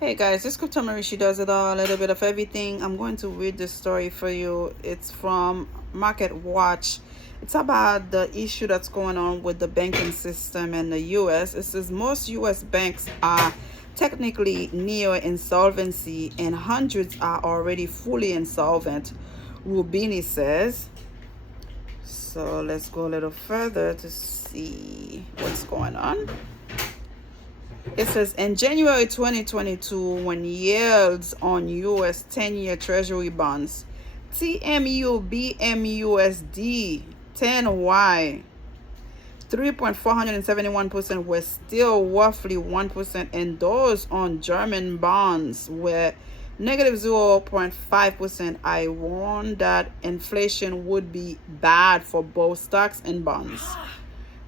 Hey guys, this Crypto Marie. She does it all, a little bit of everything. I'm going to read this story for you. It's from Market Watch. It's about the issue that's going on with the banking system in the US. It says most US banks are technically near insolvency and hundreds are already fully insolvent, Rubini says. So let's go a little further to see what's going on. It says in January 2022, when yields on US 10-year Treasury bonds, TMU BMUSD 10Y 3.471% were still roughly 1%, and those on German bonds were negative 0.5%. I warned that inflation would be bad for both stocks and bonds.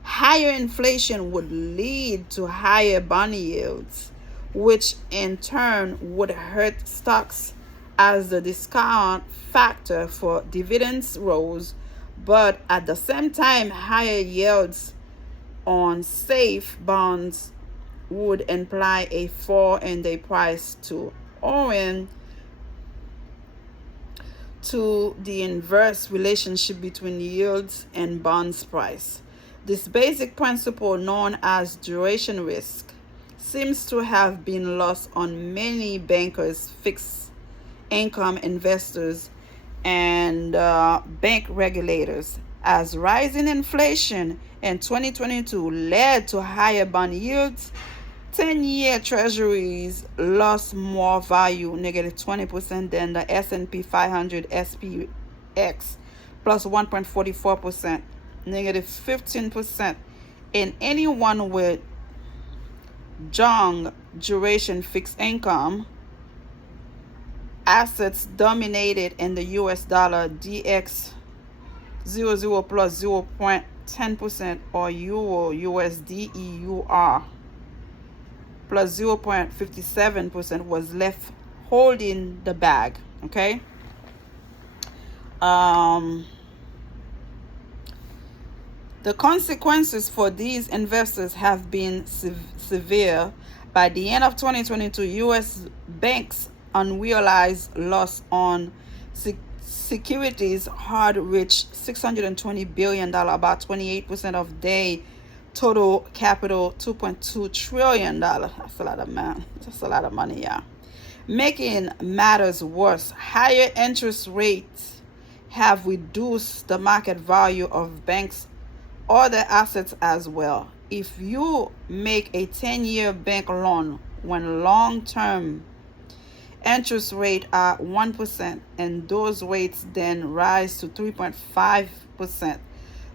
Higher inflation would lead to higher bond yields, which in turn would hurt stocks as the discount factor for dividends rose, but at the same time, higher yields on safe bonds would imply a fall in the price to owing to the inverse relationship between yields and bonds price. This basic principle, known as duration risk, seems to have been lost on many bankers, fixed income investors, and bank regulators, as rising inflation in 2022 led to higher bond yields. 10-year treasuries lost more value, negative 20%, than the S&P 500 SPX, plus 1.44%, negative 15%, and anyone with long duration fixed income assets dominated in the US dollar DX 00 plus 0.10%, or Euro USD EUR plus 0.57% was left holding the bag. Okay. The consequences for these investors have been severe. By the end of 2022, U.S. banks' unrealized loss on securities had reached $620 billion, about 28% of their total capital, $2.2 trillion. That's a lot of money. That's a lot of money, yeah. Making matters worse, higher interest rates have reduced the market value of banks' other assets as well. If you make a 10-year bank loan when long-term interest rate are 1% and those rates then rise to 3.5%,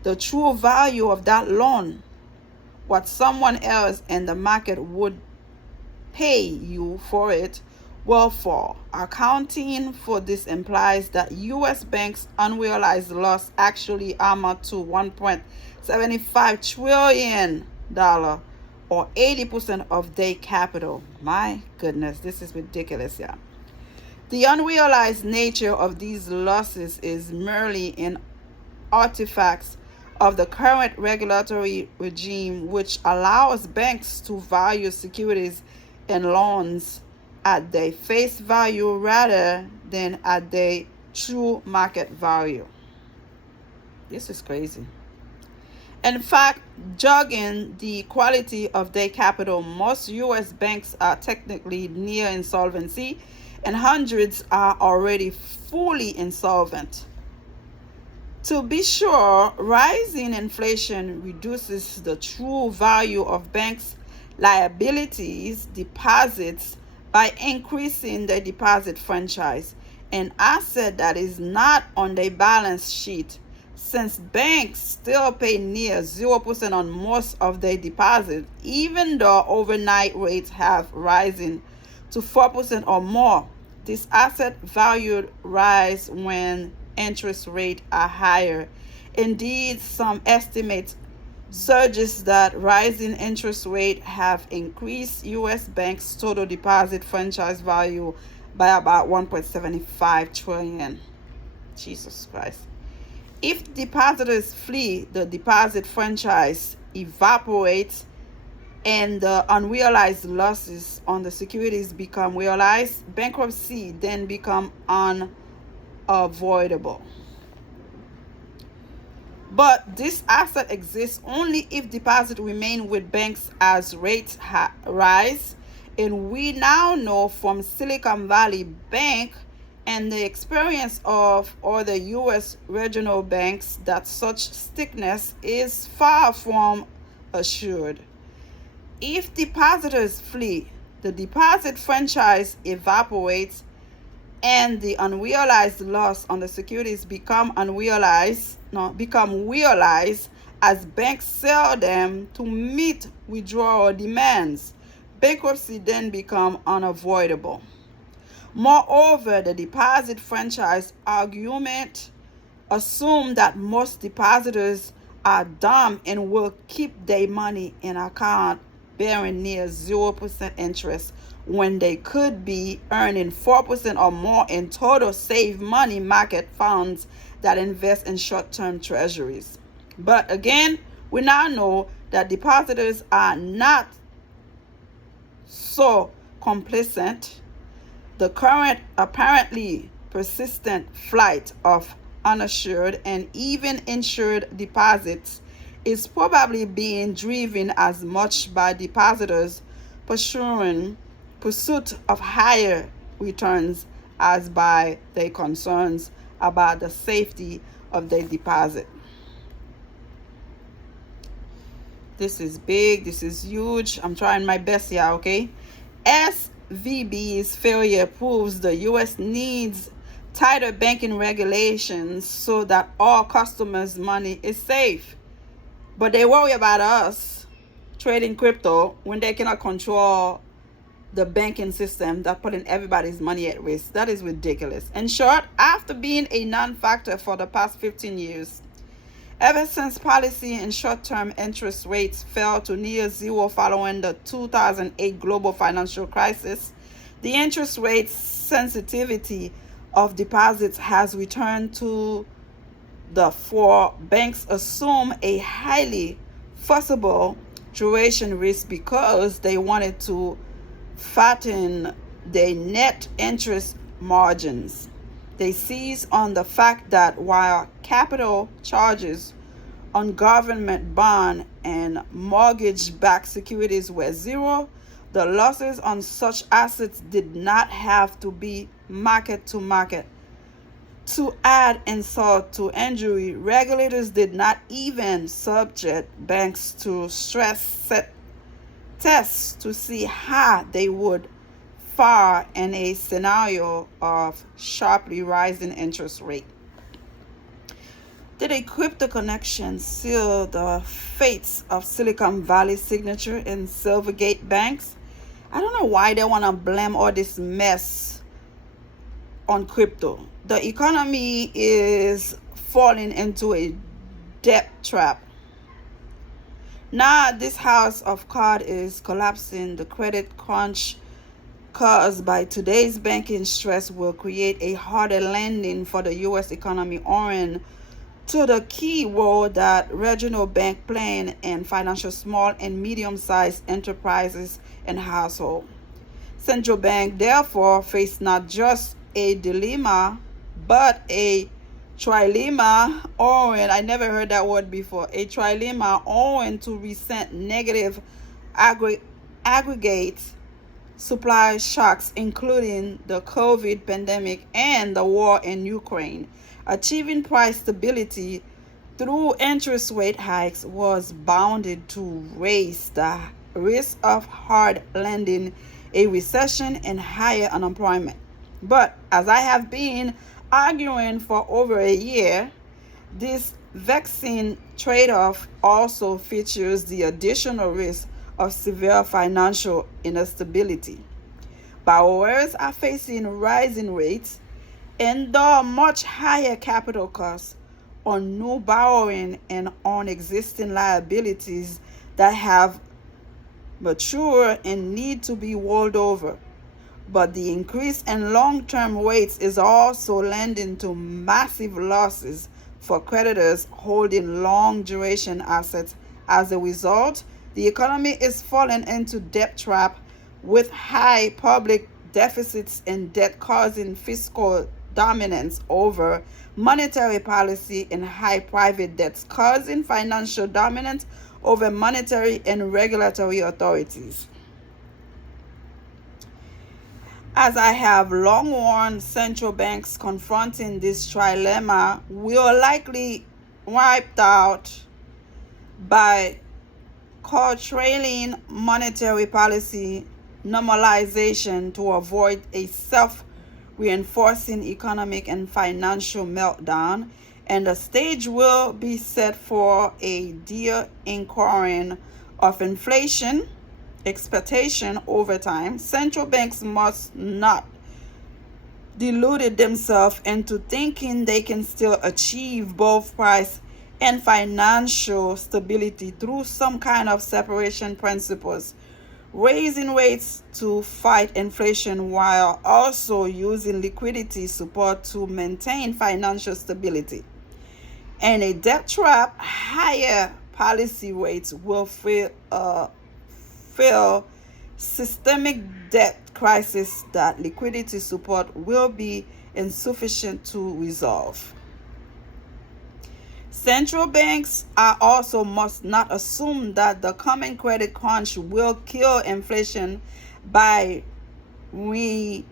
the true value of that loan, what someone else in the market would pay you for it, will fall. Accounting for this implies that U.S. banks' unrealized loss actually amount to $1.75 trillion, or 80% of their capital. My goodness, this is ridiculous, yeah. The unrealized nature of these losses is merely an artifact of the current regulatory regime, which allows banks to value securities and loans at their face value rather than at their true market value. This is crazy. In fact, judging the quality of their capital, most U.S. banks are technically near insolvency, and hundreds are already fully insolvent. To be sure, rising inflation reduces the true value of banks' liabilities, deposits, by increasing the deposit franchise, an asset that is not on their balance sheet, since banks still pay near 0% on most of their deposits, even though overnight rates have risen to 4% or more. This asset value rise when interest rates are higher. Indeed, some estimates suggest that rising interest rates have increased U.S. banks' total deposit franchise value by about $1.75 trillion. Jesus Christ. If depositors flee, the deposit franchise evaporates and the unrealized losses on the securities become realized, bankruptcy then become unavoidable. But this asset exists only if deposits remain with banks as rates rise. And we now know from Silicon Valley Bank and the experience of other U.S. regional banks that such stickiness is far from assured. If depositors flee, the deposit franchise evaporates and the unrealized loss on the securities become realized as banks sell them to meet withdrawal demands. Bankruptcy then become unavoidable. Moreover, the deposit franchise argument assumes that most depositors are dumb and will keep their money in account bearing near 0% interest when they could be earning 4% or more in total safe money market funds that invest in short-term treasuries. But again, we now know that depositors are not so complacent. The current apparently persistent flight of unassured and even insured deposits is probably being driven as much by depositors pursuit of higher returns as by their concerns about the safety of their deposit. This is big. This is huge. I'm trying my best here, okay? SVB's failure proves the U.S. needs tighter banking regulations so that all customers' money is safe. But they worry about us trading crypto when they cannot control the banking system that putting everybody's money at risk. That is ridiculous. In short, after being a non-factor for the past 15 years, ever since policy and short-term interest rates fell to near zero following the 2008 global financial crisis, the interest rate sensitivity of deposits has returned to the fore. Banks assume a highly foreseeable duration risk because they wanted to fatten their net interest margins. They seize on the fact that while capital charges on government bond and mortgage-backed securities were zero, the losses on such assets did not have to be market to market. To add insult to injury, regulators did not even subject banks to stress tests to see how they would fare in a scenario of sharply rising interest rate. Did a crypto connection seal the fates of Silicon Valley Signature and Silvergate banks? I don't know why they want to blame all this mess on crypto. The economy is falling into a debt trap. Now this house of cards is collapsing. The credit crunch caused by today's banking stress will create a harder landing for the U.S. economy, owing to the key role that regional banks play in financial small and medium-sized enterprises and households. Central bank therefore face not just a dilemma, but a trilemma, owing, I never heard that word before, a trilemma owing to recent negative aggregate supply shocks, including the COVID pandemic and the war in Ukraine. Achieving price stability through interest rate hikes was bounded to raise the risk of hard landing, a recession, and higher unemployment. But as I have been arguing for over a year, this vaccine trade-off also features the additional risk of severe financial instability. Borrowers are facing rising rates and the much higher capital costs on new borrowing and on existing liabilities that have matured and need to be rolled over. But the increase in long-term rates is also lending to massive losses for creditors holding long-duration assets. As a result, The economy is falling into debt trap with high public deficits and debt causing fiscal dominance over monetary policy and high private debts causing financial dominance over monetary and regulatory authorities. As I have long warned, central banks confronting this trilemma will likely wiped out by curtailing monetary policy normalization to avoid a self-reinforcing economic and financial meltdown, and the stage will be set for a de-anchoring of inflation expectation over time. Central banks must not delude themselves into thinking they can still achieve both price and financial stability through some kind of separation principles, raising rates to fight inflation while also using liquidity support to maintain financial stability. And a debt trap, higher policy rates will fill systemic debt crisis that liquidity support will be insufficient to resolve. Central banks are also must not assume that the coming credit crunch will kill inflation by reining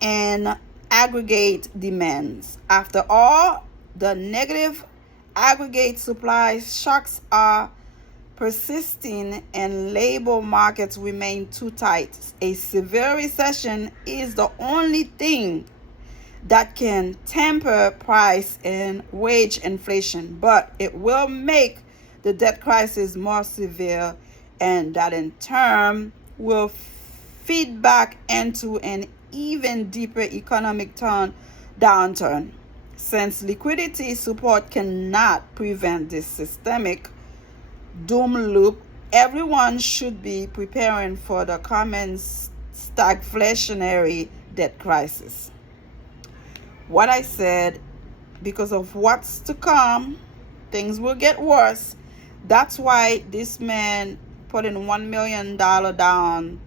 and aggregate demands. After all, the negative aggregate supply shocks are persisting and labor markets remain too tight. A severe recession is the only thing that can temper price and wage inflation, but it will make the debt crisis more severe, and that in turn will feed back into an even deeper economic downturn. Since liquidity support cannot prevent this systemic doom loop, everyone should be preparing for the coming stagflationary debt crisis. What I said, because of what's to come, things will get worse. That's why this man put in $1 million down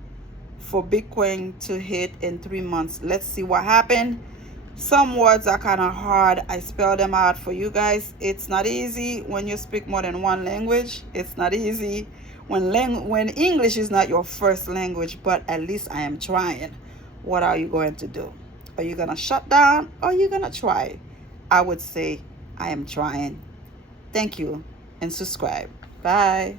for Bitcoin to hit in 3 months. Let's see what happened. Some words are kind of hard. I spell them out for you guys. It's not easy when you speak more than one language. It's not easy when English is not your first language, but at least I am trying. What are you going to do? Are you going to shut down or are you going to try? I would say I am trying. Thank you and subscribe. Bye.